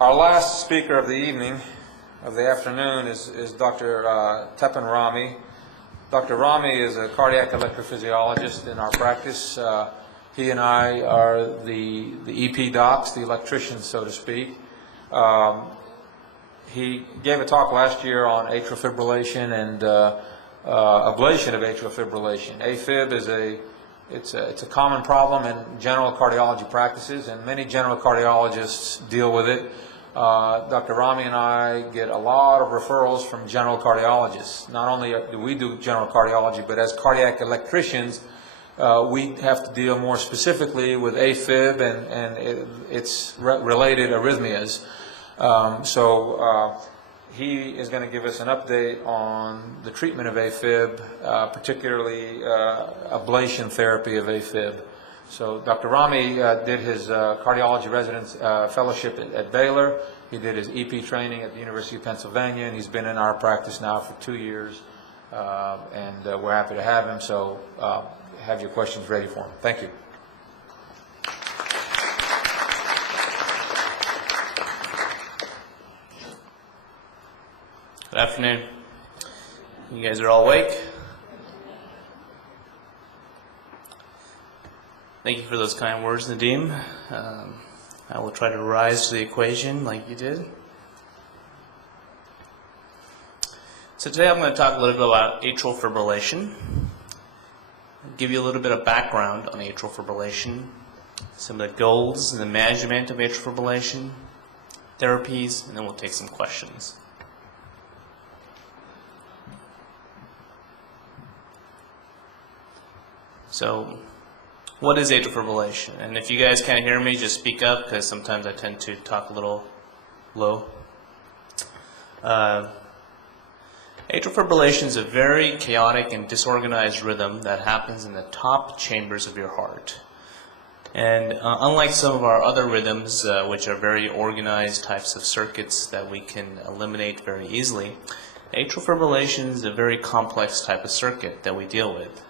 Our last speaker of the evening, of the afternoon, is Dr. Teppan Rami. Dr. Rami is a cardiac electrophysiologist in our practice. He and I are the EP docs, the electricians, so to speak. He gave a talk last year on atrial fibrillation and ablation of atrial fibrillation. AFib is it's a common problem in general cardiology practices, and many general cardiologists deal with it. Dr. Rami and I get a lot of referrals from general cardiologists. Not only do we do general cardiology, but as cardiac electricians, we have to deal more specifically with AFib and its related arrhythmias. He is going to give us an update on the treatment of AFib, particularly ablation therapy of AFib. So Dr. Rami did his cardiology residence fellowship at Baylor. He did his EP training at the University of Pennsylvania, and he's been in our practice now for 2 years. And we're happy to have him, so have your questions ready for him. Thank you. Good afternoon. You guys are all awake? Thank you for those kind words, Nadim. I will try to rise to the equation like you did. So today I'm going to talk a little bit about atrial fibrillation, give you a little bit of background on atrial fibrillation, some of the goals and the management of atrial fibrillation, therapies, and then we'll take some questions. So, what is atrial fibrillation? And if you guys can't hear me, just speak up, because sometimes I tend to talk a little low. Atrial fibrillation is a very chaotic and disorganized rhythm that happens in the top chambers of your heart. And unlike some of our other rhythms, which are very organized types of circuits that we can eliminate very easily, atrial fibrillation is a very complex type of circuit that we deal with.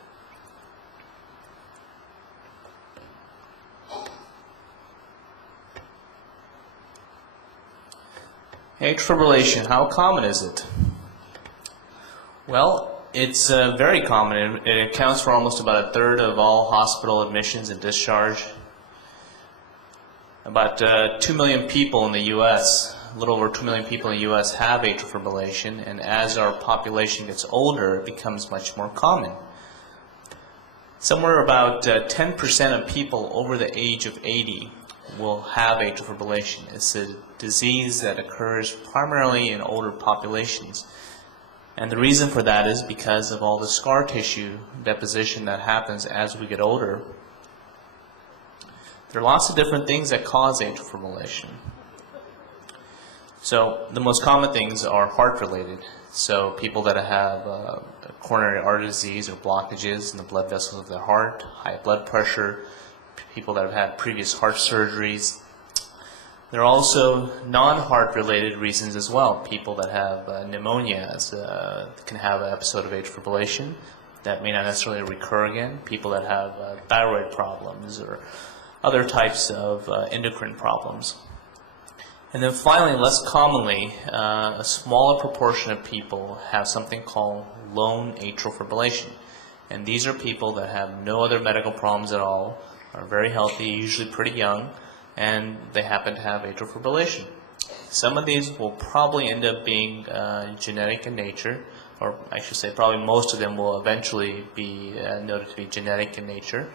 Atrial fibrillation, how common is it? Well, it's very common. It accounts for almost about 1/3 of all hospital admissions and discharge. About 2 million people in the U.S., a little over 2 million people in the U.S. have atrial fibrillation, and as our population gets older, it becomes much more common. Somewhere about 10% of people over the age of 80 will have atrial fibrillation. It's a disease that occurs primarily in older populations. And the reason for that is because of all the scar tissue deposition that happens as we get older. There are lots of different things that cause atrial fibrillation. So the most common things are heart related. So people that have coronary artery disease or blockages in the blood vessels of their heart, high blood pressure, people that have had previous heart surgeries. There are also non-heart related reasons as well. People that have pneumonia can have an episode of atrial fibrillation that may not necessarily recur again. People that have thyroid problems or other types of endocrine problems. And then finally, less commonly, a smaller proportion of people have something called lone atrial fibrillation. And these are people that have no other medical problems at all, are very healthy, usually pretty young, and they happen to have atrial fibrillation. Some of these will probably end up being genetic in nature, or I should say probably most of them will eventually be noted to be genetic in nature,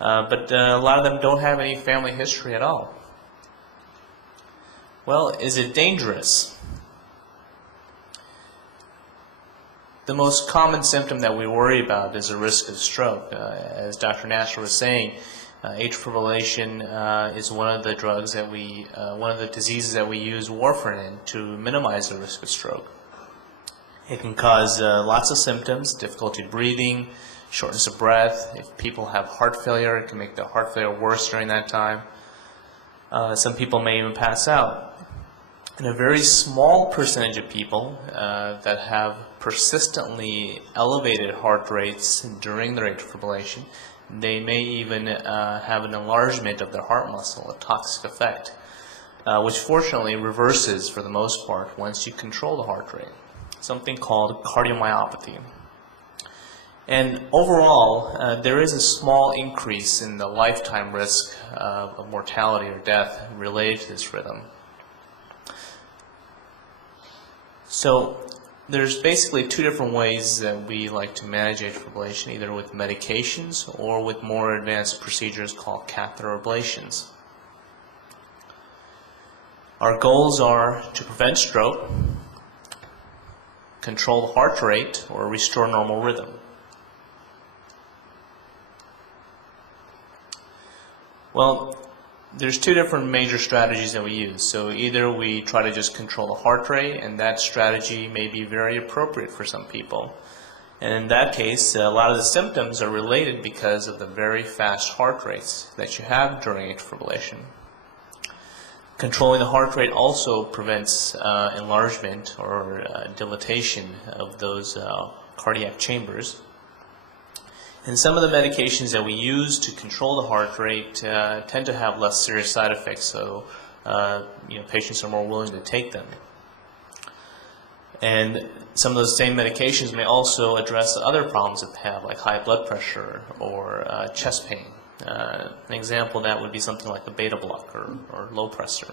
but a lot of them don't have any family history at all. Well, is it dangerous? The most common symptom that we worry about is the risk of stroke. As Dr. Nasser was saying, atrial fibrillation is one of the drugs that one of the diseases that we use warfarin in to minimize the risk of stroke. It can cause lots of symptoms: difficulty breathing, shortness of breath. If people have heart failure, it can make the heart failure worse during that time. Some people may even pass out. And a very small percentage of people that have persistently elevated heart rates during their atrial fibrillation, they may even have an enlargement of their heart muscle, a toxic effect. which fortunately reverses for the most part once you control the heart rate, something called cardiomyopathy. And overall, there is a small increase in the lifetime risk of mortality or death related to this rhythm. So there's basically two different ways that we like to manage atrial fibrillation, either with medications or with more advanced procedures called catheter ablations. Our goals are to prevent stroke, control the heart rate, or restore normal rhythm. Well, there's two different major strategies that we use. So either we try to just control the heart rate, and that strategy may be very appropriate for some people. And in that case, a lot of the symptoms are related because of the very fast heart rates that you have during atrial fibrillation. Controlling the heart rate also prevents enlargement or dilatation of those cardiac chambers. And some of the medications that we use to control the heart rate tend to have less serious side effects, so patients are more willing to take them. And some of those same medications may also address other problems that they have, like high blood pressure or chest pain. An example of that would be something like a beta blocker or Lopressor.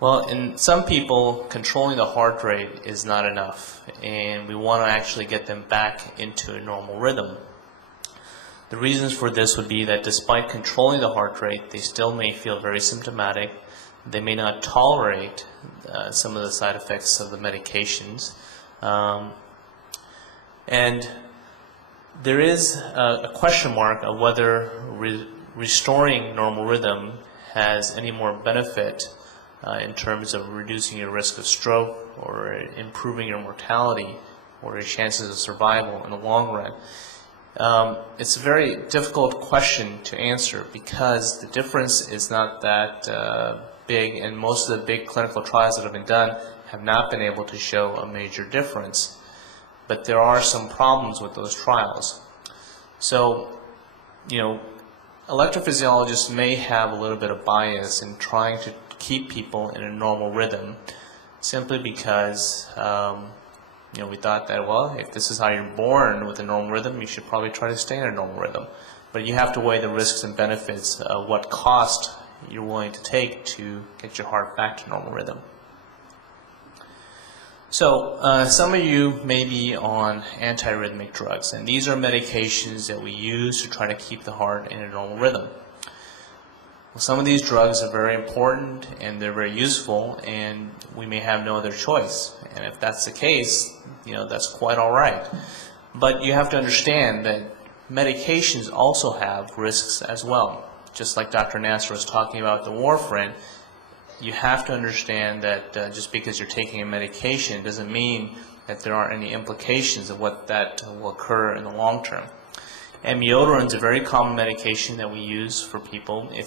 Well, in some people, controlling the heart rate is not enough, and we want to actually get them back into a normal rhythm. The reasons for this would be that despite controlling the heart rate, they still may feel very symptomatic. They may not tolerate some of the side effects of the medications. And there is a question mark of whether restoring normal rhythm has any more benefit in terms of reducing your risk of stroke or improving your mortality or your chances of survival in the long run. It's a very difficult question to answer because the difference is not that big, and most of the big clinical trials that have been done have not been able to show a major difference. But there are some problems with those trials. So, electrophysiologists may have a little bit of bias in trying to keep people in a normal rhythm simply because we thought that, well, if this is how you're born with a normal rhythm, you should probably try to stay in a normal rhythm. But you have to weigh the risks and benefits of what cost you're willing to take to get your heart back to normal rhythm. So some of you may be on antiarrhythmic drugs, and these are medications that we use to try to keep the heart in a normal rhythm. Well, some of these drugs are very important and they're very useful, and we may have no other choice. And if that's the case, that's quite all right. But you have to understand that medications also have risks as well. Just like Dr. Nasser was talking about the warfarin, you have to understand that just because you're taking a medication doesn't mean that there aren't any implications of what that will occur in the long term. Amiodarone is a very common medication that we use for people. It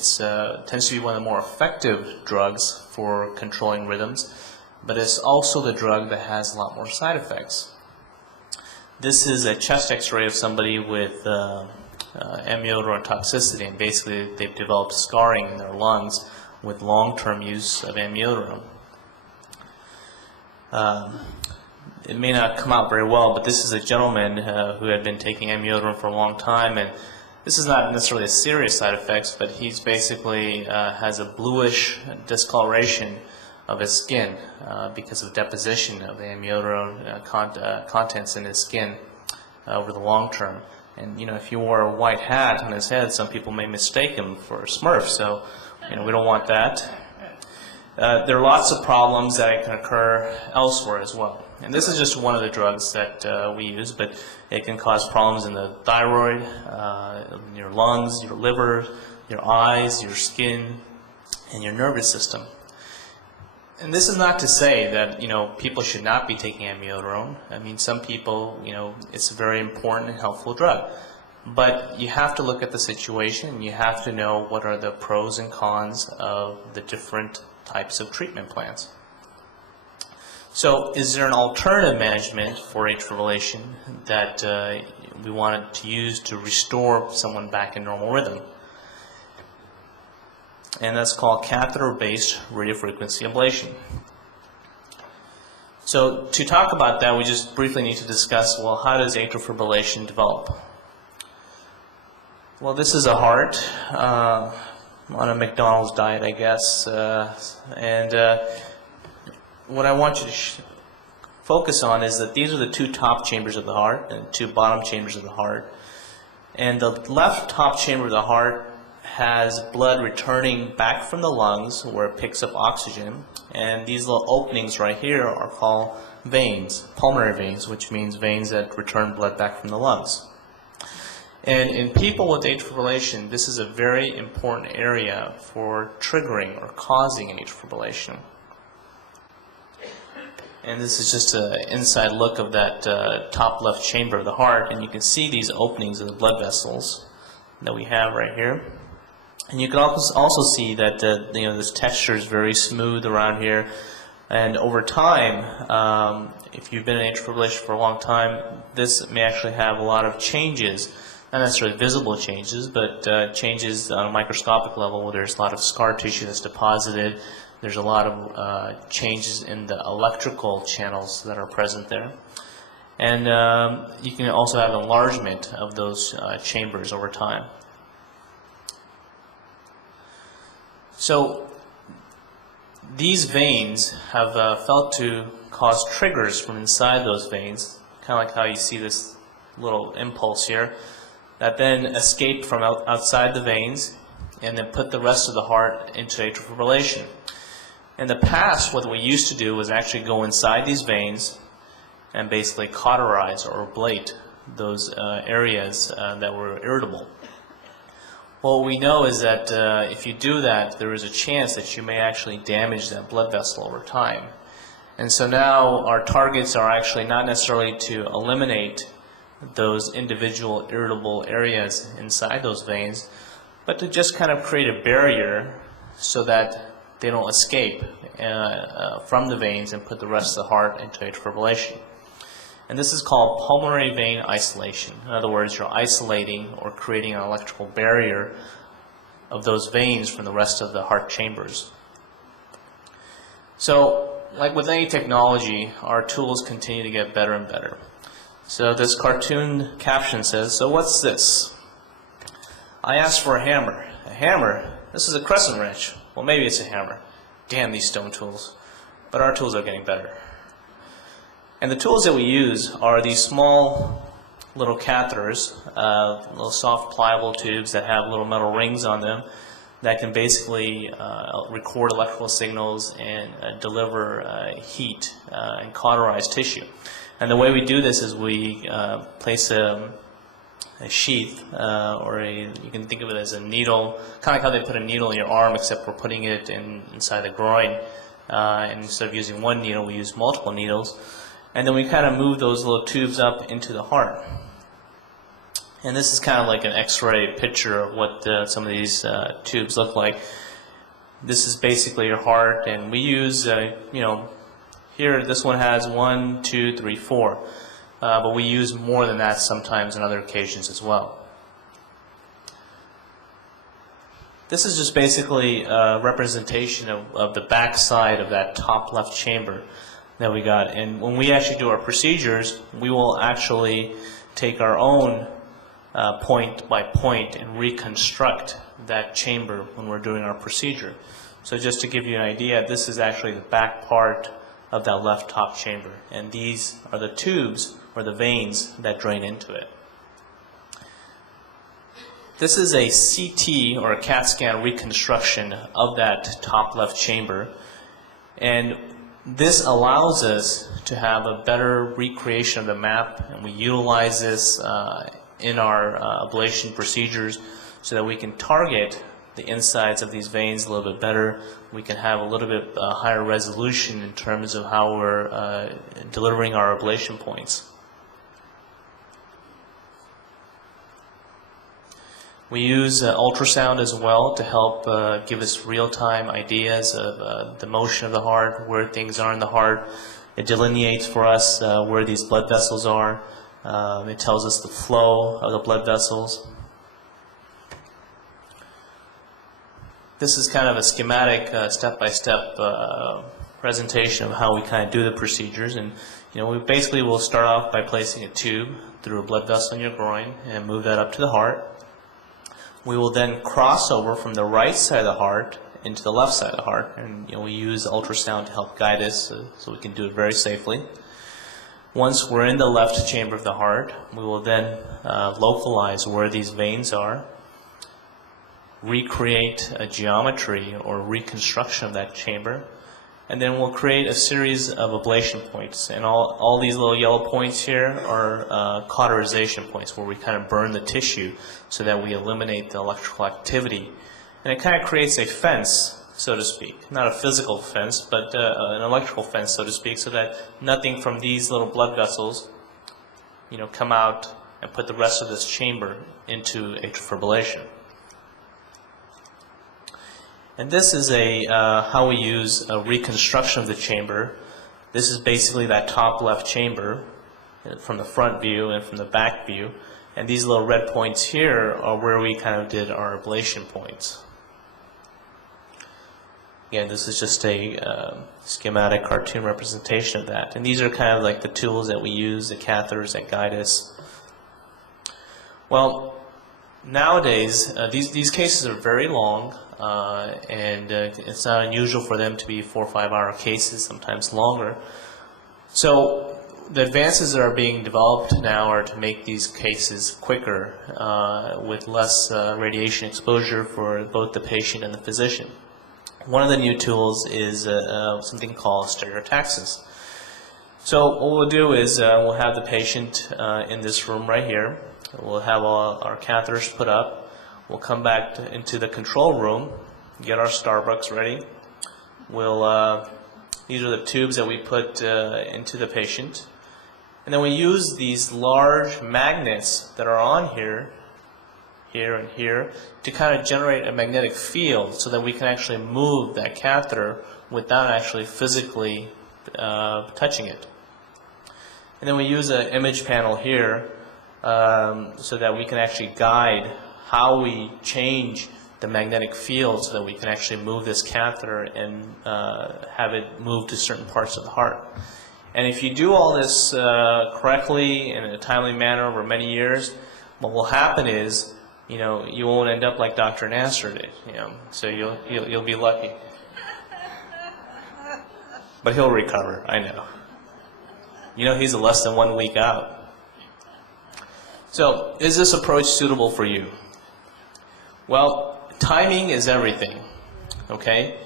tends to be one of the more effective drugs for controlling rhythms, but it's also the drug that has a lot more side effects. This is a chest x-ray of somebody with amiodarone toxicity, and basically they've developed scarring in their lungs with long-term use of amiodarone. It may not come out very well, but this is a gentleman who had been taking amiodarone for a long time, and this is not necessarily a serious side effects, but he's basically has a bluish discoloration of his skin because of deposition of the amiodarone contents in his skin over the long term. And if you wore a white hat on his head, some people may mistake him for a Smurf, so we don't want that. There are lots of problems that can occur elsewhere as well. And this is just one of the drugs that we use, but it can cause problems in the thyroid, your lungs, your liver, your eyes, your skin, and your nervous system. And this is not to say that people should not be taking amiodarone. I mean, some people, it's a very important and helpful drug. But you have to look at the situation, and you have to know what are the pros and cons of the different types of treatment plans. So is there an alternative management for atrial fibrillation that we wanted to use to restore someone back in normal rhythm? And that's called catheter-based radiofrequency ablation. So to talk about that, we just briefly need to discuss, well, how does atrial fibrillation develop? Well, this is a heart on a McDonald's diet, I guess, what I want you to focus on is that these are the two top chambers of the heart and two bottom chambers of the heart. And the left top chamber of the heart has blood returning back from the lungs where it picks up oxygen. And these little openings right here are called veins, pulmonary veins, which means veins that return blood back from the lungs. And in people with atrial fibrillation, this is a very important area for triggering or causing an atrial fibrillation. And this is just an inside look of that top left chamber of the heart, and you can see these openings of the blood vessels that we have right here. And you can also see that this texture is very smooth around here, and over time, if you've been in atrial fibrillation for a long time, this may actually have a lot of changes, not necessarily visible changes, but changes on a microscopic level where there's a lot of scar tissue that's deposited. There's a lot of changes in the electrical channels that are present there. And you can also have enlargement of those chambers over time. So these veins have felt to cause triggers from inside those veins, kind of like how you see this little impulse here, that then escape from outside the veins and then put the rest of the heart into atrial fibrillation. In the past, what we used to do was actually go inside these veins and basically cauterize or ablate those areas that were irritable. Well, what we know is that if you do that, there is a chance that you may actually damage that blood vessel over time. And so now our targets are actually not necessarily to eliminate those individual irritable areas inside those veins, but to just kind of create a barrier so that they don't escape from the veins and put the rest of the heart into atrial fibrillation. And this is called pulmonary vein isolation. In other words, you're isolating or creating an electrical barrier of those veins from the rest of the heart chambers. So, like with any technology, our tools continue to get better and better. So this cartoon caption says, "So what's this? I asked for a hammer." A hammer? This is a crescent wrench. Well, maybe it's a hammer. Damn these stone tools. But our tools are getting better. And the tools that we use are these small little catheters, little soft pliable tubes that have little metal rings on them that can basically record electrical signals and deliver heat and cauterize tissue. And the way we do this is we place a sheath, you can think of it as a needle, kind of like how they put a needle in your arm, except we're putting it inside the groin. And instead of using one needle, we use multiple needles. And then we kind of move those little tubes up into the heart. And this is kind of like an X-ray picture of what some of these tubes look like. This is basically your heart, and we use, here this one has 1, 2, 3, 4. But we use more than that sometimes on other occasions as well. This is just basically a representation of the back side of that top left chamber that we got. And when we actually do our procedures, we will actually take our own point by point and reconstruct that chamber when we're doing our procedure. So just to give you an idea, this is actually the back part of that left top chamber. And these are the tubes or the veins that drain into it. This is a CT or a CAT scan reconstruction of that top left chamber. And this allows us to have a better recreation of the map, and we utilize this in our ablation procedures so that we can target the insides of these veins a little bit better. We can have a little bit higher resolution in terms of how we're delivering our ablation points. We use ultrasound as well to help give us real-time ideas of the motion of the heart, where things are in the heart, It delineates for us where these blood vessels are. It tells us the flow of the blood vessels. This is kind of a schematic, step-by-step presentation of how we kind of do the procedures. And we basically will start off by placing a tube through a blood vessel in your groin and move that up to the heart. We will then cross over from the right side of the heart into the left side of the heart, and we use ultrasound to help guide us so we can do it very safely. Once we're in the left chamber of the heart, we will then localize where these veins are, recreate a geometry or reconstruction of that chamber, and then we'll create a series of ablation points. And all these little yellow points here are cauterization points, where we kind of burn the tissue so that we eliminate the electrical activity. And it kind of creates a fence, so to speak. Not a physical fence, but an electrical fence, so to speak, so that nothing from these little blood vessels come out and put the rest of this chamber into atrial fibrillation. And this is how we use a reconstruction of the chamber. This is basically that top left chamber from the front view and from the back view. And these little red points here are where we kind of did our ablation points. Again, this is just a schematic cartoon representation of that. And these are kind of like the tools that we use, the catheters that guide us. Well, nowadays, these cases are very long. And it's not unusual for them to be 4 or 5 hour cases, sometimes longer. So the advances that are being developed now are to make these cases quicker with less radiation exposure for both the patient and the physician. One of the new tools is something called stereotaxis. So what we'll do is we'll have the patient in this room right here. We'll have all our catheters put up. We'll come back into the control room, get our Starbucks ready. These are the tubes that we put into the patient. And then we use these large magnets that are on here, and here, to kind of generate a magnetic field so that we can actually move that catheter without actually physically touching it. And then we use an image panel here so that we can actually guide how we change the magnetic field so that we can actually move this catheter and have it move to certain parts of the heart. And if you do all this correctly in a timely manner over many years, what will happen is, you won't end up like Dr. Nasser did. So you'll be lucky. But he'll recover, I know. He's less than 1 week out. So, is this approach suitable for you? Well, timing is everything, okay?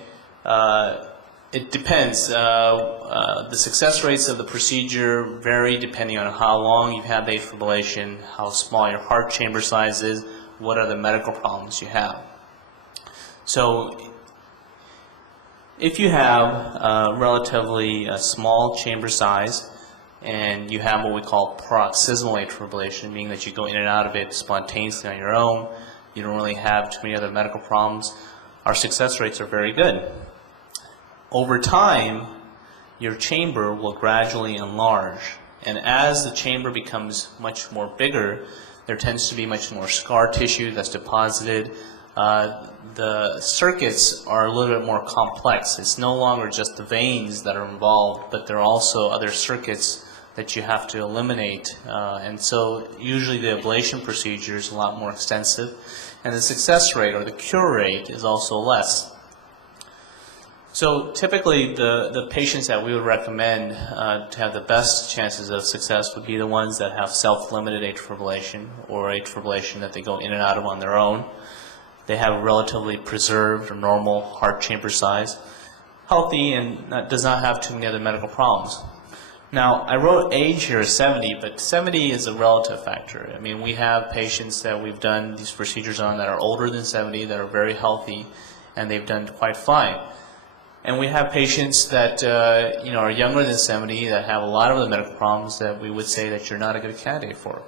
It depends. The success rates of the procedure vary depending on how long you've had the atrial fibrillation, how small your heart chamber size is, what are the medical problems you have. So, if you have a relatively small chamber size and you have what we call paroxysmal atrial fibrillation, meaning that you go in and out of it spontaneously on your own, you don't really have too many other medical problems, our success rates are very good. Over time, your chamber will gradually enlarge, and as the chamber becomes much more bigger, there tends to be much more scar tissue that's deposited. The circuits are a little bit more complex. It's no longer just the veins that are involved, but there are also other circuits that you have to eliminate. And so usually the ablation procedure is a lot more extensive, and the success rate or the cure rate is also less. So typically the patients that we would recommend to have the best chances of success would be the ones that have self-limited atrial fibrillation or atrial fibrillation that they go in and out of on their own. They have a relatively preserved or normal heart chamber size, healthy, and does not have too many other medical problems. Now, I wrote age here as 70, but 70 is a relative factor. I mean, we have patients that we've done these procedures on that are older than 70, that are very healthy, and they've done quite fine. And we have patients that are younger than 70 that have a lot of the medical problems that we would say that you're not a good candidate for.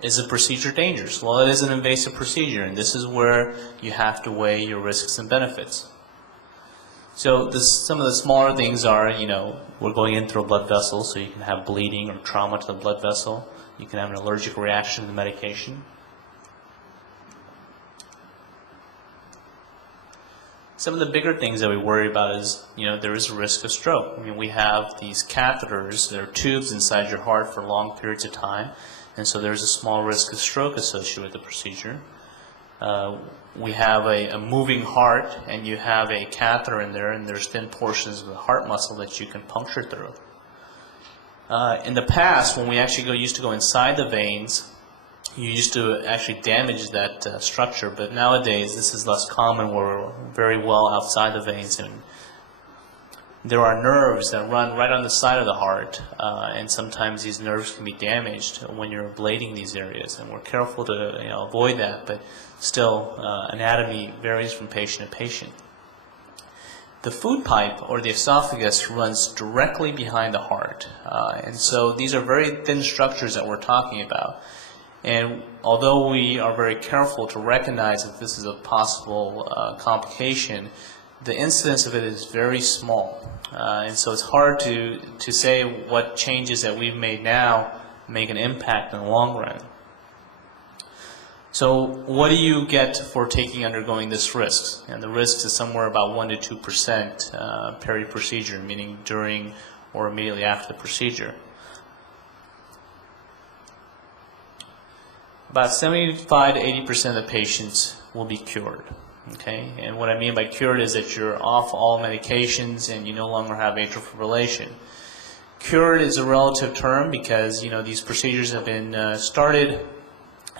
Is the procedure dangerous? Well, it is an invasive procedure, and this is where you have to weigh your risks and benefits. So some of the smaller things are, we're going in through a blood vessel, so you can have bleeding or trauma to the blood vessel. You can have an allergic reaction to the medication. Some of the bigger things that we worry about is, there is a risk of stroke. I mean, we have these catheters, there are tubes inside your heart for long periods of time, and so there's a small risk of stroke associated with the procedure. We have a moving heart, and you have a catheter in there, and there's thin portions of the heart muscle that you can puncture through. In the past, when we actually used to go inside the veins, you used to actually damage that structure, but nowadays this is less common. We're very well outside the veins, and there are nerves that run right on the side of the heart, and sometimes these nerves can be damaged when you're ablating these areas, and we're careful to avoid that, but still anatomy varies from patient to patient. The food pipe or the esophagus runs directly behind the heart, and so these are very thin structures that we're talking about. And although we are very careful to recognize that this is a possible complication, the incidence of it is very small. And so it's hard to say what changes that we've made now make an impact in the long run. So what do you get for undergoing this risk? And the risk is somewhere about 1% to 2% peri-procedure, meaning during or immediately after the procedure. About 75 to 80% of the patients will be cured. Okay, and what I mean by cured is that you're off all medications and you no longer have atrial fibrillation. Cured is a relative term because these procedures have been started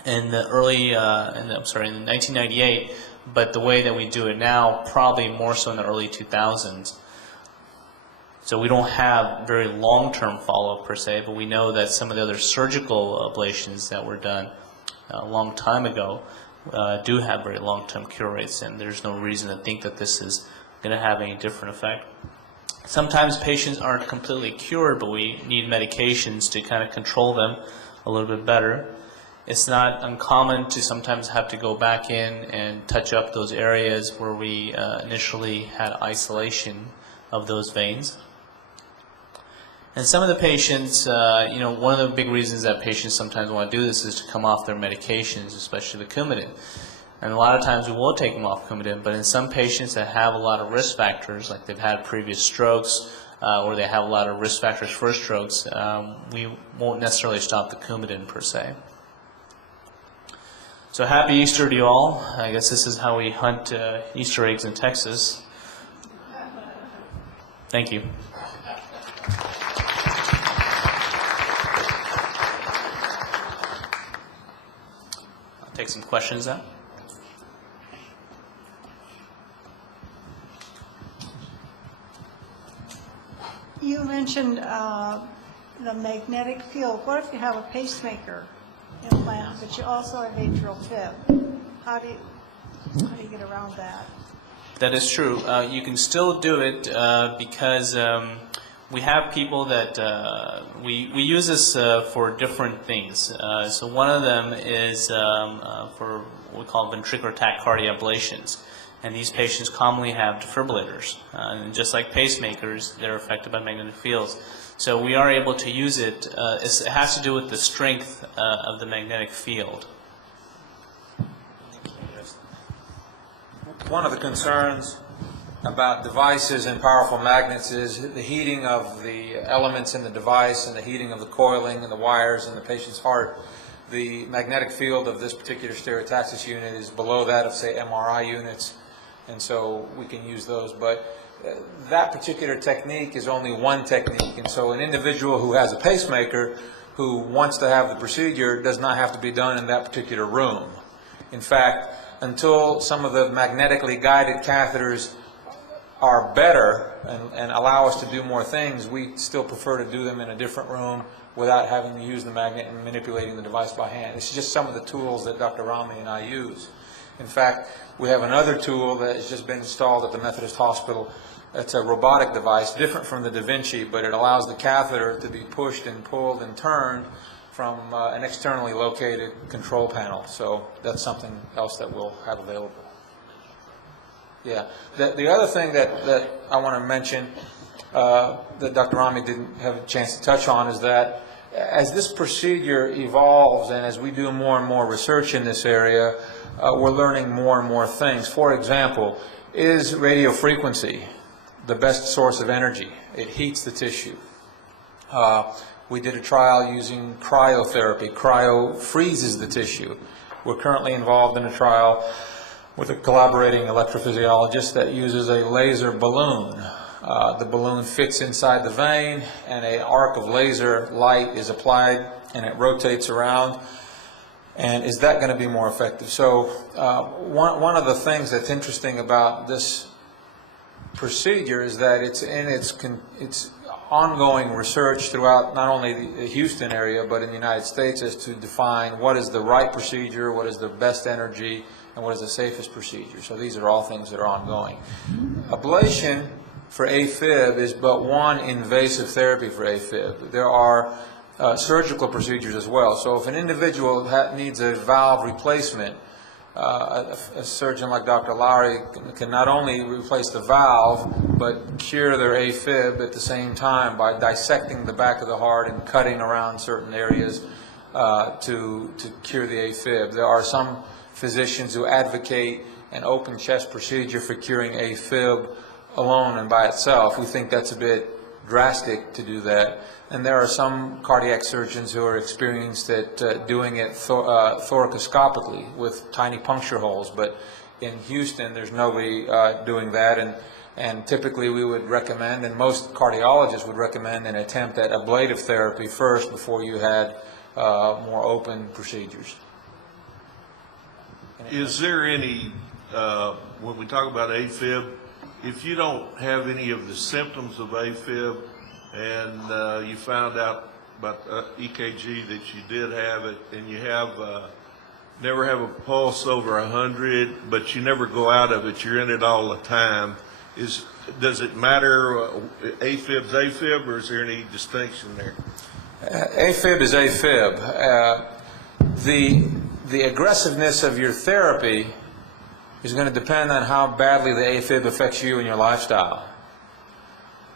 in the early, in 1998, but the way that we do it now, probably more so in the early 2000s. So we don't have very long-term follow-up per se, but we know that some of the other surgical ablations that were done a long time ago do have very long-term cure rates, and there's no reason to think that this is going to have any different effect. Sometimes patients aren't completely cured, but we need medications to kind of control them a little bit better. It's not uncommon to sometimes have to go back in and touch up those areas where we initially had isolation of those veins. And some of the patients, one of the big reasons that patients sometimes want to do this is to come off their medications, especially the Coumadin. And a lot of times we will take them off Coumadin, but in some patients that have a lot of risk factors, like they've had previous strokes, or they have a lot of risk factors for strokes, we won't necessarily stop the Coumadin per se. So happy Easter to you all. I guess this is how we hunt Easter eggs in Texas. Thank you. Take some questions now. You mentioned the magnetic field. What if you have a pacemaker implant, but you also have atrial fib? How do you get around that? That is true. You can still do it because we have people that we use this for different things. So one of them is for what we call ventricular tachycardia ablations. And these patients commonly have defibrillators. And just like pacemakers, they're affected by magnetic fields. So we are able to use it. It has to do with the strength of the magnetic field. One of the concerns about devices and powerful magnets is the heating of the elements in the device and the heating of the coiling and the wires in the patient's heart. The magnetic field of this particular stereotaxis unit is below that of, say, MRI units, and so we can use those. But that particular technique is only one technique, and so an individual who has a pacemaker who wants to have the procedure does not have to be done in that particular room. In fact, until some of the magnetically guided catheters are better and allow us to do more things, we still prefer to do them in a different room without having to use the magnet and manipulating the device by hand. It's just some of the tools that Dr. Rami and I use. In fact, we have another tool that has just been installed at the Methodist Hospital. It's a robotic device, different from the Da Vinci, but it allows the catheter to be pushed and pulled and turned from an externally located control panel. So that's something else that we'll have available. Yeah. The other thing that I want to mention that Dr. Rami didn't have a chance to touch on is that as this procedure evolves and as we do more and more research in this area, we're learning more and more things. For example, is radio frequency the best source of energy? It heats the tissue. We did a trial using cryotherapy. Cryo freezes the tissue. We're currently involved in a trial with a collaborating electrophysiologist that uses a laser balloon. The balloon fits inside the vein, and an arc of laser light is applied, and it rotates around. And is that going to be more effective? So one of the things that's interesting about this procedure is that it's in its ongoing research throughout not only the Houston area but in the United States as to define what is the right procedure, what is the best energy, and what is the safest procedure. So these are all things that are ongoing. Ablation for AFib is but one invasive therapy for AFib. There are surgical procedures as well. So if an individual needs a valve replacement, a surgeon like Dr. Lowry can not only replace the valve, but cure their AFib at the same time by dissecting the back of the heart and cutting around certain areas to cure the AFib. There are some physicians who advocate an open chest procedure for curing AFib alone and by itself. We think that's a bit drastic to do that. And there are some cardiac surgeons who are experienced at doing it thoracoscopically with tiny puncture holes. But in Houston, there's nobody doing that. And typically we would recommend, and most cardiologists would recommend, an attempt at ablative therapy first before you had more open procedures. Is there any, when we talk about AFib, if you don't have any of the symptoms of AFib and you found out about EKG that you did have it and you have never have a pulse over 100, but you never go out of it, you're in it all the time, does it matter AFib's AFib, or is there any distinction there? AFib is AFib. The aggressiveness of your therapy is going to depend on how badly the AFib affects you and your lifestyle.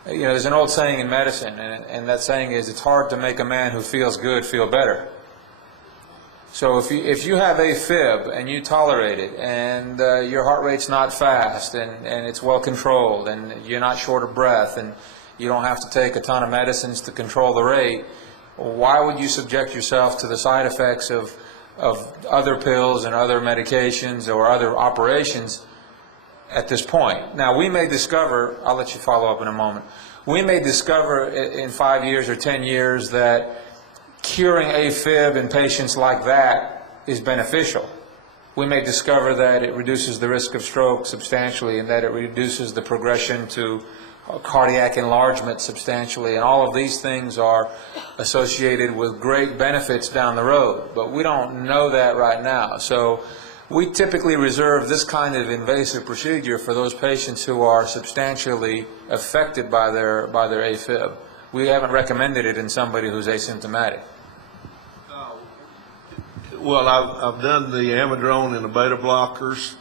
You know, there's an old saying in medicine, and that saying is, it's hard to make a man who feels good feel better. So if you have AFib and you tolerate it, and your heart rate's not fast, and it's well controlled, and you're not short of breath, and you don't have to take a ton of medicines to control the rate, why would you subject yourself to the side effects of other pills and other medications or other operations at this point? Now, we may discover, I'll let you follow up in a moment, we may discover in 5 years or 10 years that curing AFib in patients like that is beneficial. We may discover that it reduces the risk of stroke substantially and that it reduces the progression to cardiac enlargement substantially, and all of these things are associated with great benefits down the road, but we don't know that right now. So we typically reserve this kind of invasive procedure for those patients who are substantially affected by their AFib. We haven't recommended it in somebody who's asymptomatic. Well, I've done the amidrone and the beta blockers,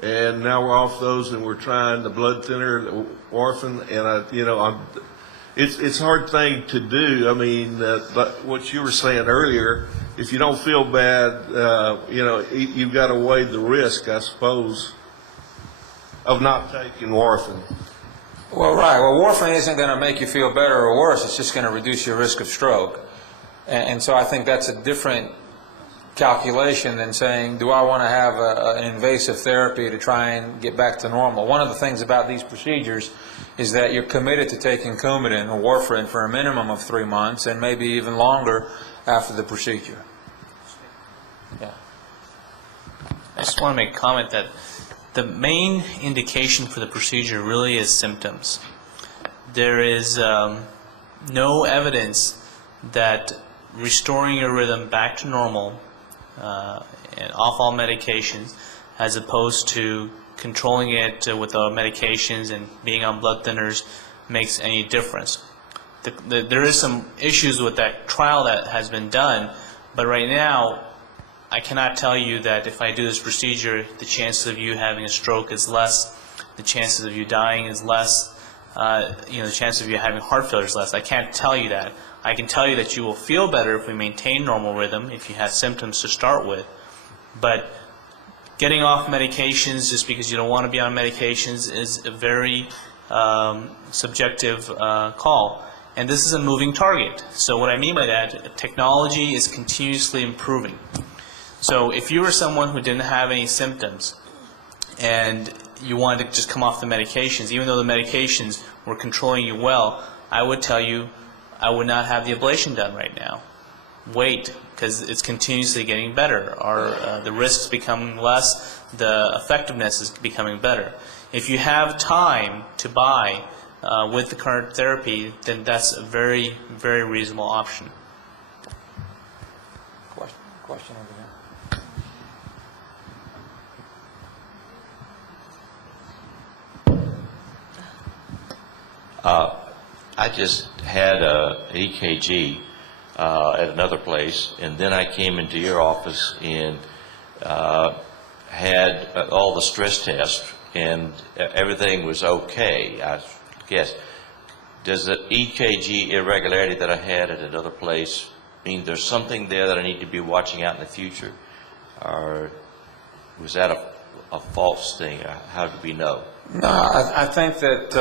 and now we're off those, and we're trying the blood thinner, the warfarin, and it's a hard thing to do. I mean, but what you were saying earlier, if you don't feel bad, you've got to weigh the risk, I suppose, of not taking warfarin. Well, right. Well, warfarin isn't going to make you feel better or worse. It's just going to reduce your risk of stroke. And so I think that's a different calculation than saying, do I want to have an invasive therapy to try and get back to normal? One of the things about these procedures is that you're committed to taking Coumadin or warfarin for a minimum of 3 months and maybe even longer after the procedure. Yeah. I just want to make a comment that the main indication for the procedure really is symptoms. There is no evidence that restoring your rhythm back to normal and off all medications, as opposed to controlling it with medications and being on blood thinners, makes any difference. There is some issues with that trial that has been done, but right now I cannot tell you that if I do this procedure, the chances of you having a stroke is less the chances of you dying is less. The chance of you having heart failure is less. I can't tell you that. I can tell you that you will feel better if we maintain normal rhythm, if you have symptoms to start with. But getting off medications just because you don't want to be on medications is a very subjective call. And this is a moving target. So what I mean by that, technology is continuously improving. So if you were someone who didn't have any symptoms and you wanted to just come off the medications, even though the medications were controlling you well, I would tell you I would not have the ablation done right now. Wait, because it's continuously getting better. The risk's becoming less, the effectiveness is becoming better. If you have time to buy with the current therapy, then that's a very, very reasonable option. Question over here. I just had a EKG at another place, and then I came into your office and had all the stress tests, and everything was okay, I guess. Does the EKG irregularity that I had at another place mean there's something there that I need to be watching out in the future? Or was that a false thing? How do we know? No, I think that,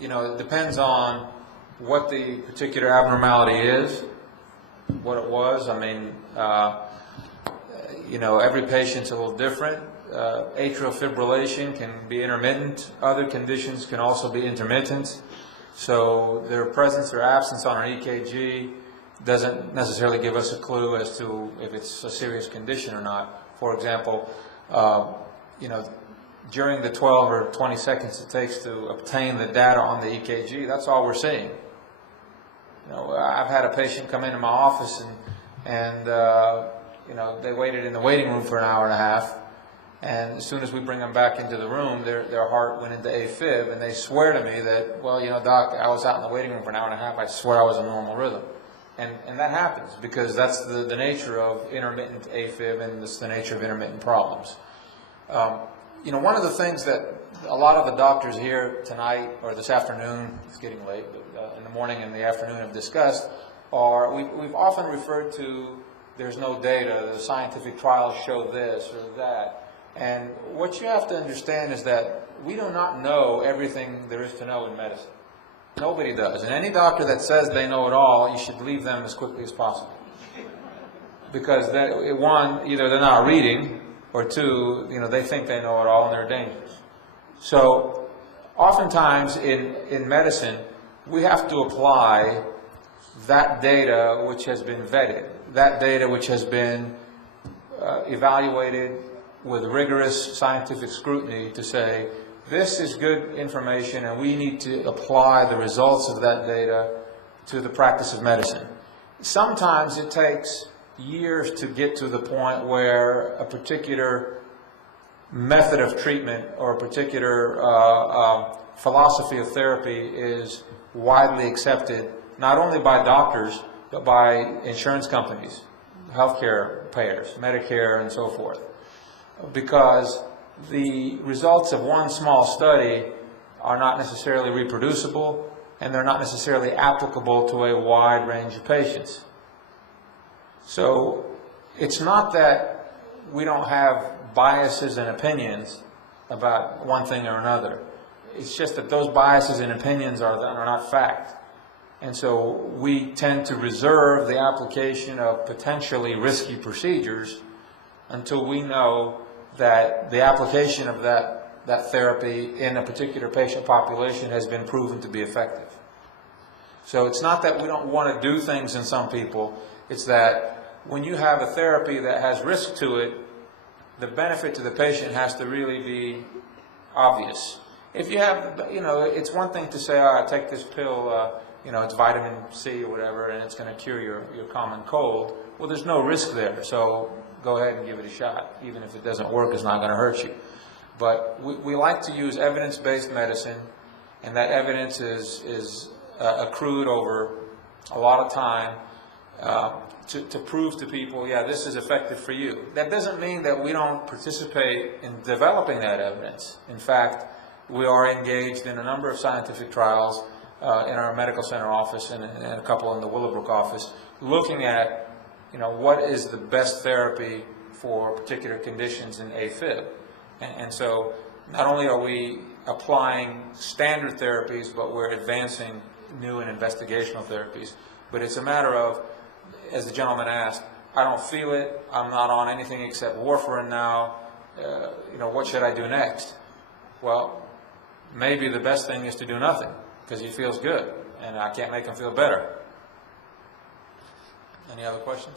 it depends on what the particular abnormality is, what it was. I mean, every patient's a little different. Atrial fibrillation can be intermittent. Other conditions can also be intermittent. So their presence or absence on an EKG doesn't necessarily give us a clue as to if it's a serious condition or not. For example, during the 12 or 20 seconds it takes to obtain the data on the EKG, that's all we're seeing. I've had a patient come into my office and they waited in the waiting room for an hour and a half, and as soon as we bring them back into the room, their heart went into AFib, and they swear to me that, doc, I was out in the waiting room for an hour and a half, I swear I was in normal rhythm. And that happens because that's the nature of intermittent AFib, and it's the nature of intermittent problems. One of the things that a lot of the doctors here tonight or this afternoon, it's getting late, but in the morning and the afternoon have discussed are, we've often referred to there's no data, the scientific trials show this or that. And what you have to understand is that we do not know everything there is to know in medicine. Nobody does. And any doctor that says they know it all, you should leave them as quickly as possible. Because one, either they're not reading, or two, they think they know it all and they're dangerous. So oftentimes in medicine, we have to apply that data which has been vetted, that data which has been evaluated with rigorous scientific scrutiny to say, this is good information and we need to apply the results of that data to the practice of medicine. Sometimes it takes years to get to the point where a particular method of treatment or a particular philosophy of therapy is widely accepted, not only by doctors, but by insurance companies, healthcare payers, Medicare, and so forth. Because the results of one small study are not necessarily reproducible, and they're not necessarily applicable to a wide range of patients. So it's not that we don't have biases and opinions about one thing or another. It's just that those biases and opinions are not fact. And so we tend to reserve the application of potentially risky procedures until we know that the application of that therapy in a particular patient population has been proven to be effective. So it's not that we don't want to do things in some people, it's that when you have a therapy that has risk to it, the benefit to the patient has to really be obvious. If you have, it's one thing to say, I take this pill, it's vitamin C or whatever, and it's going to cure your common cold. Well, there's no risk there, so go ahead and give it a shot. Even if it doesn't work, it's not going to hurt you. But we like to use evidence-based medicine, and that evidence is accrued over a lot of time to prove to people, yeah, this is effective for you. That doesn't mean that we don't participate in developing that evidence. In fact, we are engaged in a number of scientific trials in our medical center office and a couple in the Willowbrook office, looking at, what is the best therapy for particular conditions in AFib. And so not only are we applying standard therapies, but we're advancing new and investigational therapies. But it's a matter of, as the gentleman asked, I don't feel it, I'm not on anything except warfarin now, what should I do next? Well, maybe the best thing is to do nothing, because he feels good, and I can't make him feel better. Any other questions?